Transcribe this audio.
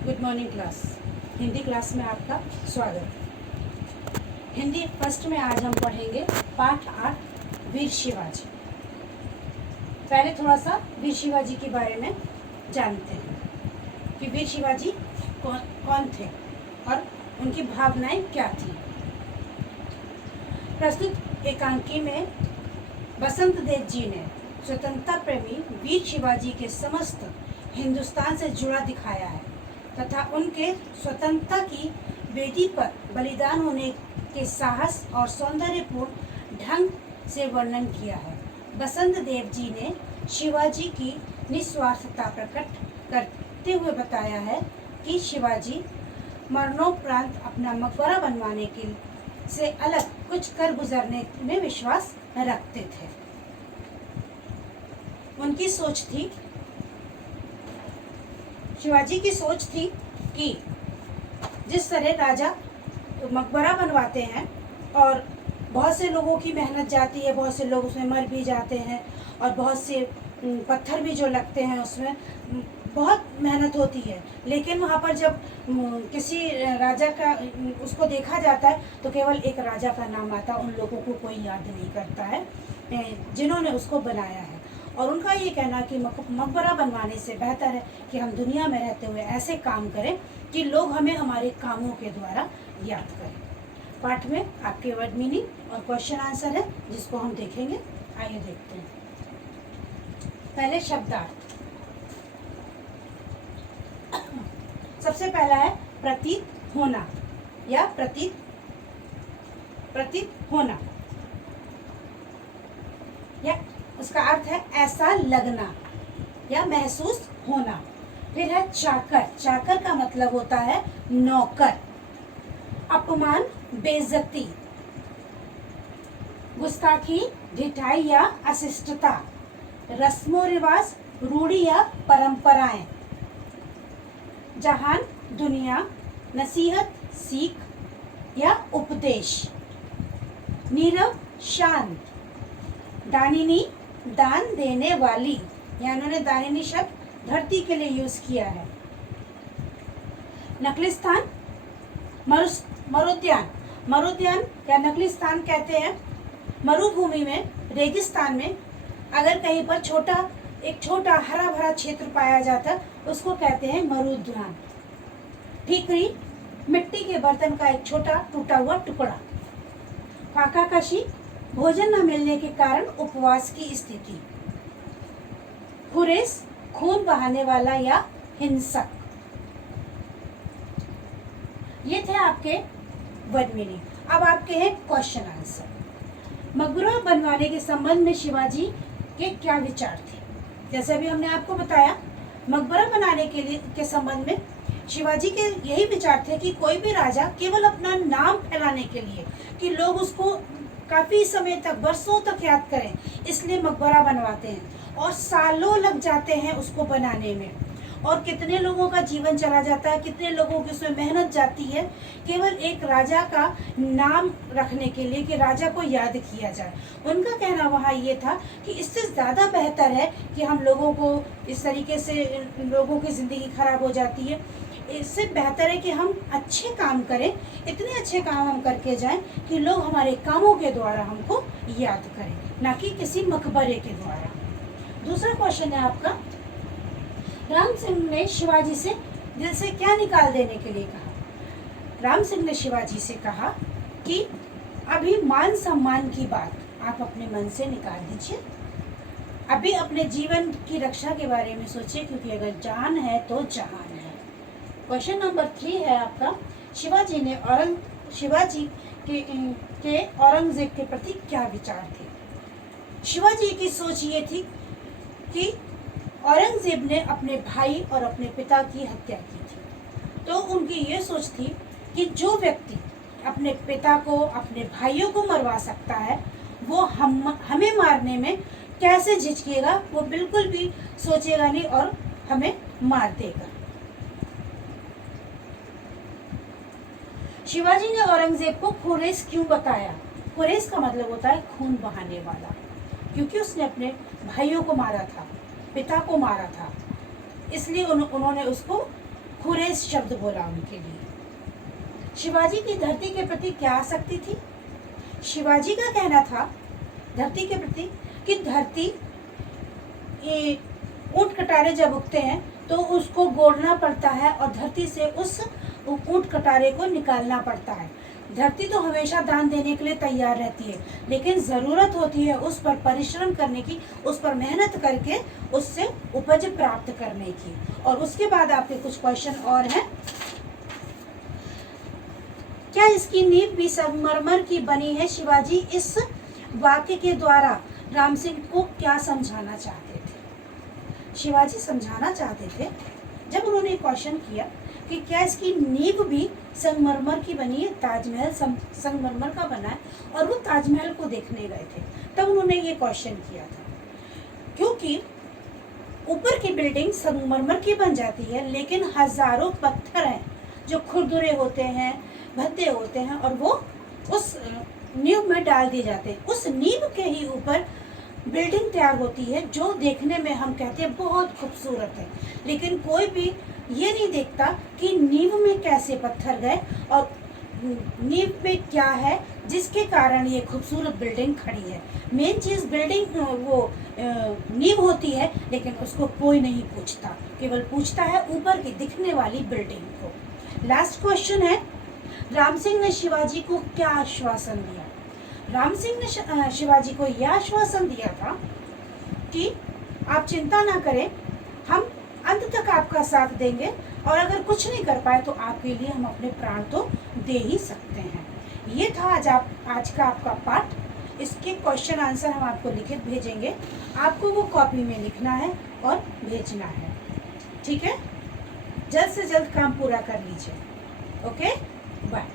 Good morning class. Hindi class में आपका स्वागत। हिंदी फर्स्ट में आज हम पढ़ेंगे पाठ 8 वीर शिवाजी। पहले थोड़ा सा वीर शिवाजी के बारे में जानते हैं कि वीर शिवाजी कौन थे और उनकी भावनाएं क्या थी। प्रस्तुत एकांकी में बसंत देव जी ने स्वतंत्रता प्रेमी वीर शिवाजी के समस्त हिंदुस्तान से जुड़ा दिखाया है तथा उनके स्वतंत्रता की वेदी पर बलिदान होने के साहस और सौंदर्यपूर्ण ढंग से वर्णन किया है। बसंत देव जी ने शिवाजी की निस्वार्थता प्रकट करते हुए बताया है कि शिवाजी मरणोपरांत अपना मकबरा बनवाने के से अलग कुछ कर गुजरने में विश्वास रखते थे। उनकी सोच थी, शिवाजी की सोच थी कि जिस तरह राजा मकबरा बनवाते हैं और बहुत से लोगों की मेहनत जाती है, बहुत से लोग उसमें मर भी जाते हैं और बहुत से पत्थर भी जो लगते हैं उसमें बहुत मेहनत होती है, लेकिन वहाँ पर जब किसी राजा का उसको देखा जाता है तो केवल एक राजा का नाम आता है, उन लोगों को कोई याद नहीं करता है जिन्होंने उसको बनाया है। और उनका ये कहना कि मकबरा बनवाने से बेहतर है कि हम दुनिया में रहते हुए ऐसे काम करें कि लोग हमें हमारे कामों के द्वारा याद करें। पाठ में आपके वर्ड मीनिंग और क्वेश्चन आंसर है जिसको हम देखेंगे। आइए देखते हैं। पहले शब्दार्थ। सबसे पहला है प्रतीत होना या प्रतीत होना, या उसका अर्थ है ऐसा लगना या महसूस होना। फिर है चाकर। चाकर का मतलब होता है नौकर। अपमान, बेइज्जती, गुस्ताखी, ढिठाई या अशिष्टता, रस्मों रिवाज, रूढ़ी या परंपराएं। जहान, दुनिया, नसीहत, सीख या उपदेश। नीरव, शांत। दानिनी, दान देने वाली, या उन्होंने दानिनी शब्द धरती के लिए यूज किया है। नकलिस्तान, मरुद्यान। मरुद्यान या नकलिस्तान कहते हैं मरुभूमि में, रेगिस्तान में अगर कहीं पर एक छोटा हरा भरा क्षेत्र पाया जाता उसको कहते हैं मरुद्यान। ठीकरी, मिट्टी के बर्तन का एक छोटा टूटा हुआ टुकड़ा। फाकाकशी, भोजन न मिलने के कारण उपवास की स्थिति। खुरेस, खून बहाने वाला या हिंसक। ये थे आपके वर्ड मीनिंग। अब आपके हैं क्वेश्चन आंसर। मकबरा बनवाने के संबंध में शिवाजी के क्या विचार थे? जैसे अभी हमने आपको बताया, मकबरा बनाने के संबंध में शिवाजी के यही विचार थे कि कोई भी राजा केवल अपना नाम फैलाने के लिए, कि लोग उसको काफी समय तक, वर्षों तक याद करें, इसलिए मकबरा बनवाते हैं और सालों लग जाते हैं उसको बनाने में, और कितने लोगों का जीवन चला जाता है, कितने लोगों की उसमें मेहनत जाती है, केवल एक राजा का नाम रखने के लिए कि राजा को याद किया जाए। उनका कहना वहाँ ये था कि इससे ज़्यादा बेहतर है कि हम लोगों को इस तरीके से, लोगों की ज़िंदगी खराब हो जाती है, इससे बेहतर है कि हम अच्छे काम करें, इतने अच्छे काम हम करके जाएं कि लोग हमारे कामों के द्वारा हमको याद करें, ना कि किसी मकबरे के द्वारा। दूसरा क्वेश्चन है आपका, राम सिंह ने शिवाजी से दिल से क्या निकाल देने के लिए कहा? राम सिंह ने शिवाजी से कहा कि अभी मान सम्मान की बात आप अपने मन से निकाल दीजिए, अभी अपने जीवन की रक्षा के बारे में सोचिए, क्योंकि अगर जान है तो जहान है। क्वेश्चन नंबर 3 है आपका, शिवाजी के औरंगजेब के प्रति क्या विचार थे? शिवाजी की सोच ये थी कि औरंगजेब ने अपने भाई और अपने पिता की हत्या की थी, तो उनकी ये सोच थी कि जो व्यक्ति अपने पिता को, अपने भाइयों को मरवा सकता है, वो हमें मारने में कैसे झिझकेगा, वो बिल्कुल भी सोचेगा नहीं और हमें मार देगा। शिवाजी ने औरंगजेब को खुरेस क्यों बताया? खुरेस का मतलब होता है खून बहाने वाला, क्योंकि उसने अपने भाइयों को मारा था, पिता को मारा था, इसलिए उन्होंने उसको खुरेस शब्द बोला उनके लिए। शिवाजी की धरती के प्रति क्या आसक्ति थी? शिवाजी का कहना था धरती के प्रति कि धरती, ये ऊंट कटारे जब उगते हैं तो उसको गोड़ना पड़ता है और धरती से उस ऊंट कटारे को निकालना पड़ता है। धरती तो हमेशा दान देने के लिए तैयार रहती है, लेकिन ज़रूरत होती है उस पर परिश्रम करने की, उस पर मेहनत करके उससे उपज प्राप्त करने की। और उसके बाद आपके कुछ क्वेश्चन और हैं। क्या इसकी नींव भी संगमरमर की बनी है? शिवाजी इस वाक्य के द्वारा राम सिंह को क्या समझाना चाहते थे? शिवाजी समझाना चाहते थे, जब उन्होंने क्वेश्चन किया कि क्या इसकी नींव भी संगमरमर की बनी है, ताजमहल संगमरमर का बना है और वो ताजमहल को देखने गए थे, तब उन्होंने ये क्वेश्चन किया था। क्योंकि ऊपर की बिल्डिंग संगमरमर की बन जाती है, लेकिन हजारों पत्थर हैं जो खुरदुरे होते हैं, भद्दे होते हैं, और वो उस नींव में डाल दिए जाते हैं। उस नींव के ही ऊपर बिल्डिंग तैयार होती है जो देखने में हम कहते हैं बहुत खूबसूरत है, लेकिन कोई भी ये नहीं देखता कि नींव में कैसे पत्थर गए और नींव पे क्या है जिसके कारण ये खूबसूरत बिल्डिंग खड़ी है। मेन चीज़ बिल्डिंग वो नींव होती है, लेकिन उसको कोई नहीं पूछता, केवल पूछता है ऊपर की दिखने वाली बिल्डिंग को। लास्ट क्वेश्चन है, राम सिंह ने शिवाजी को क्या आश्वासन दिया? राम सिंह ने शिवाजी को यह आश्वासन दिया था कि आप चिंता ना करें, हम अंत तक आपका साथ देंगे, और अगर कुछ नहीं कर पाए तो आपके लिए हम अपने प्राण तो दे ही सकते हैं। ये था आज का आपका पाठ। इसके क्वेश्चन आंसर हम आपको लिखित भेजेंगे, आपको वो कॉपी में लिखना है और भेजना है। ठीक है, जल्द से जल्द काम पूरा कर लीजिए। Okay, bye.